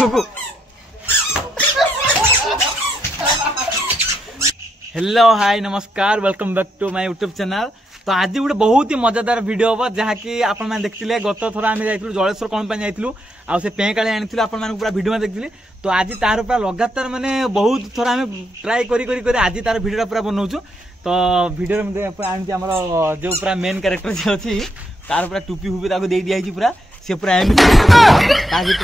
आगु hello hi नमस्कार welcome back to my YouTube channel. तो आज गोटे बहुत ही मजेदार वीडियो हम जहाँकि आपने देखते गत थर आम जाइलु जलेश्वर कौन जाइलु से पेकाली आनी पूरा भिडियो में देखी। तो आज तार पूरा लगातार माने बहुत थर आम ट्राए कर आज तार भिडियो पूरा बनाऊँ। तो भिडियो आनी आम जो पूरा मेन क्यारेक्टर जी अच्छी तार पूरा टुपी फुपी दे दिखाई पूरा सी पूरा एमती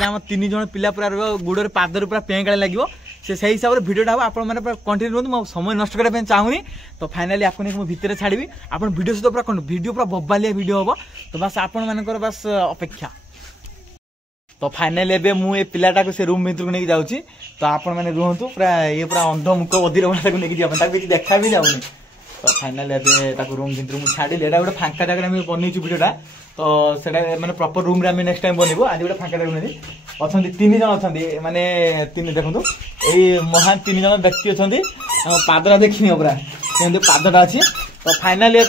आम 3 जन पिला पूरा गोड़ पादर पूरा पेकाली लगे से सही हिसाब से भिडियो हम आप कंटिन्यू करूँ समय नष्ट करने चाहूनी। तो फाइनाली आपको भितर छाड़ी आप भिडियो सहित पूरा भिडियो पूरा बबालिया भिडियो हम। तो बस आपण मानकर बस अपेक्षा। तो फाइनाली एबे मु ए पिलाटा को से रूम भीतर को नहीं जाऊँगी। तो आपण मैंने रुहतु पूरा ये पूरा अंध मुख बधिर भाषा को लेकिन जाए किसी देखा भी जाऊनी। तो फाइनाली एबे रूम भीतर मुझे छाड़ी एटा गोटे फांका जगह बनईचु भिडियोटा। तो सेटा माने प्रॉपर रूम रे नेक्स्ट टाइम बनइबो। आज गोटे फांका जगह नहीं अच्छा 3 जन अच्छा माने 3 देखो यही महान 3 जन व्यक्ति अच्छा पादरा देखनी पूरा पादटा अच्छी। तो फाइनाली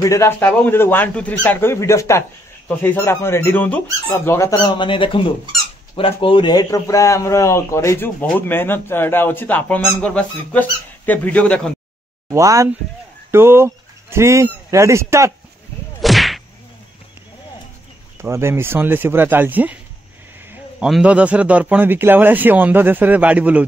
भिडियो स्टार्ट हो मुझे 1 2 3 स्टार्ट करी भिडियो स्टार्ट। तो सही हिसाब से आप रेडी रुहतु पूरा लगातार माने देखु पूरा कौ रेट पूरा करेचु बहुत मेहनत अच्छी। तो आपण मान बस रिक्वेस्ट के भिडियो को देखो 1 2 3 रेडी स्टार्ट। तो अबे मिशन ले सी पूरा चलती अंध देश दर्पण बिकला भाया सी अंध देश बाड़ी बुलाऊ।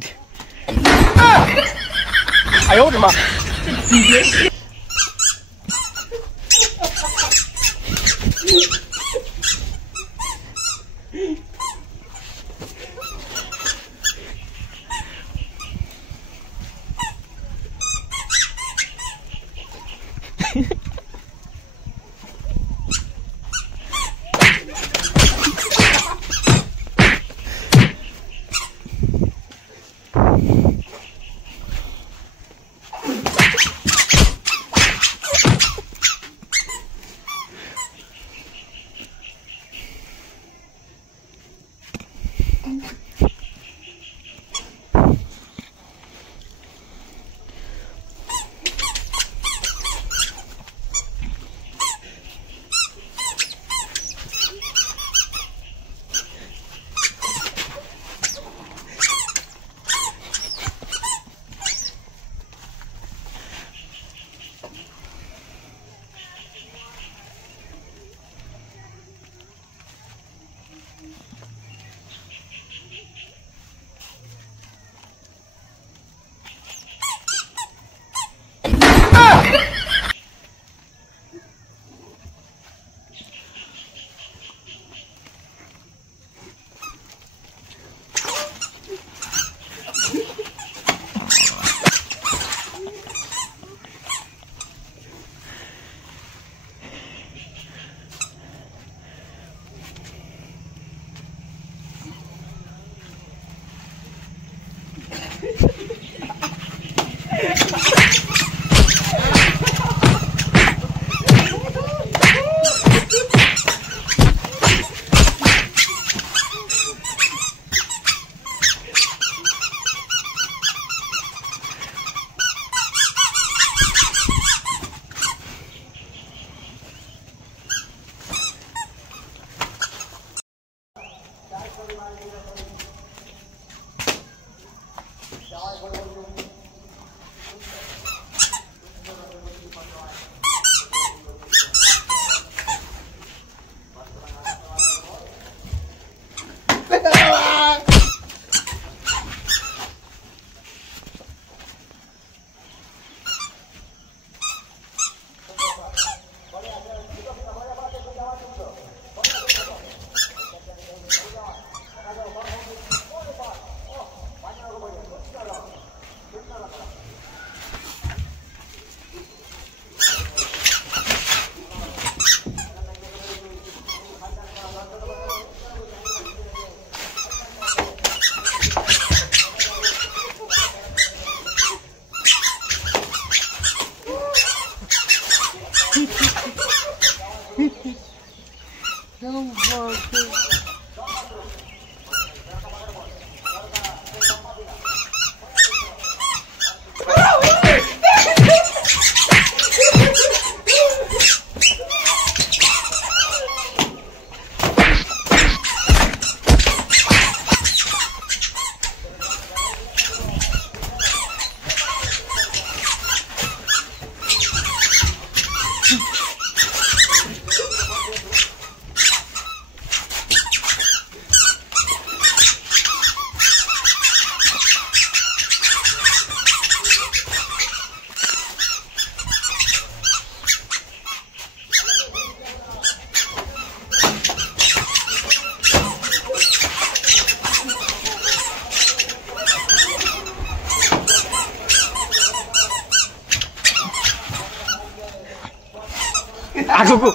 आगो को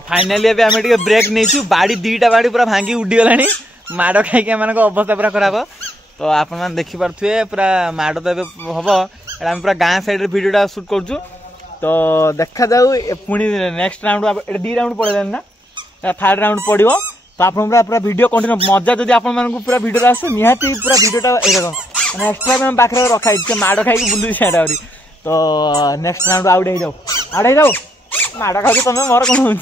फाइनाली अभी आम टे ब्रेक नहीं बाड़ी दीटा बाड़ी पूरा भांगी उड़ीगला माड़ खाई अवस्था पूरा खराब तो आप देखिपे पूरा माड़ तो हम पूरा गाँ साइड भिडियोटा सुट करूँ तो देखा जाऊ पुणी नेक्स्ट राउंड 2 राउंड पड़े ना 3rd राउंड पड़ो तो आप पूरा वीडियो कंटिन्यू मजा जब आप पूरा वीडियो आस निहाती पूरा वीडियोटा मैंने एक्सट्रा पाखे रखाई माड़ खाई बुलू सीटा तो नेक्स्ट राउंड आउट हो जाऊ माड़ खा तुम मोर कौन हो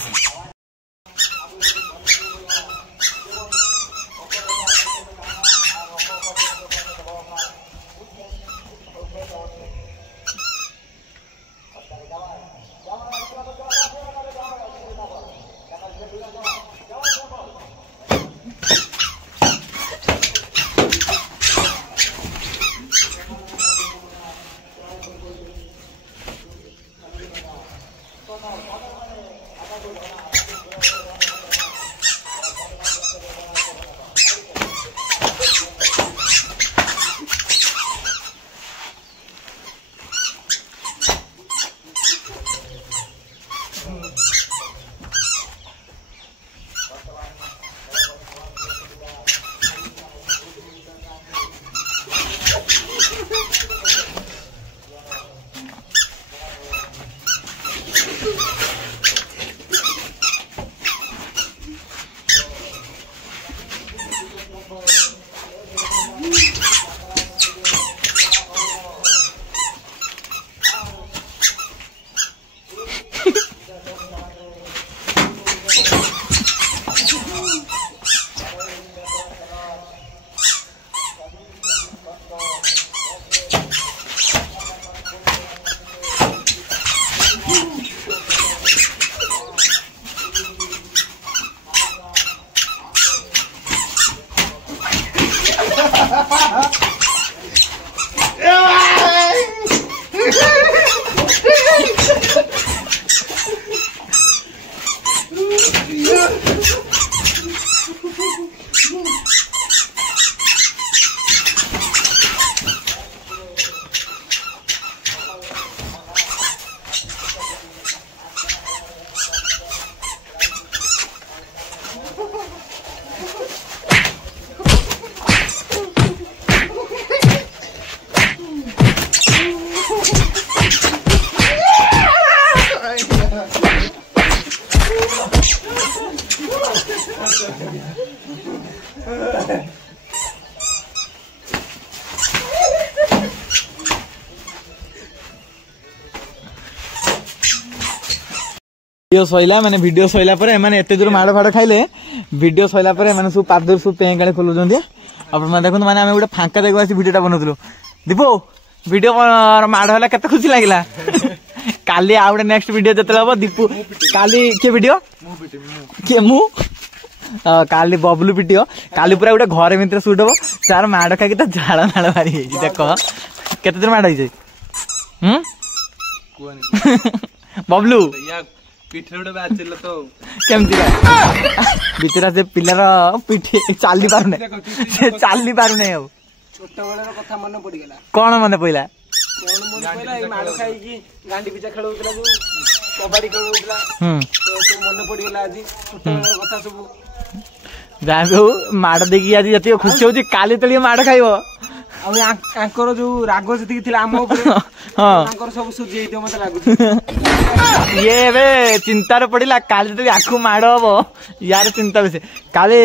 वीडियो सैला मैंने वीडियो सैला मैंने एत दूर माड़ फाड़ खाइले वीडियो सैला सब पादर सब पें काले खोलुं देखो मैंने आम गोटे फांका देखा वीडियोटा बनौलु दीपू वीडियो माड़ है केते खुशी लगे काली आ गए नेक्स्ट वीडियो जो हम दीपू काली किए वीडियो किए मु काली बबलू पिटियो काली पूरा गोटे घर भितर सुट हम तार माड़ खाई झाड़ नाड़ मारी देख केते दिन माड़ बबलू भितर से पिलार पिठी चली पार चली पार छोट बेलर कथा मन पड़गला कौन मन पइला माड़ खाई गांडी पिछा खेल होता जो कबाड़ी खेल होता तो मन पड़गला आज छोट बेलर कथा सब जहाँ भी हूँ माड़ देखिए आज जी खुशी होची काली तली माड़ खाइबो आंकर जो राग जी थी आम सब सुझी मत लगुच ये चिंतार पड़ा काली तली आखु माड़ हम यार चिंता बेसी काली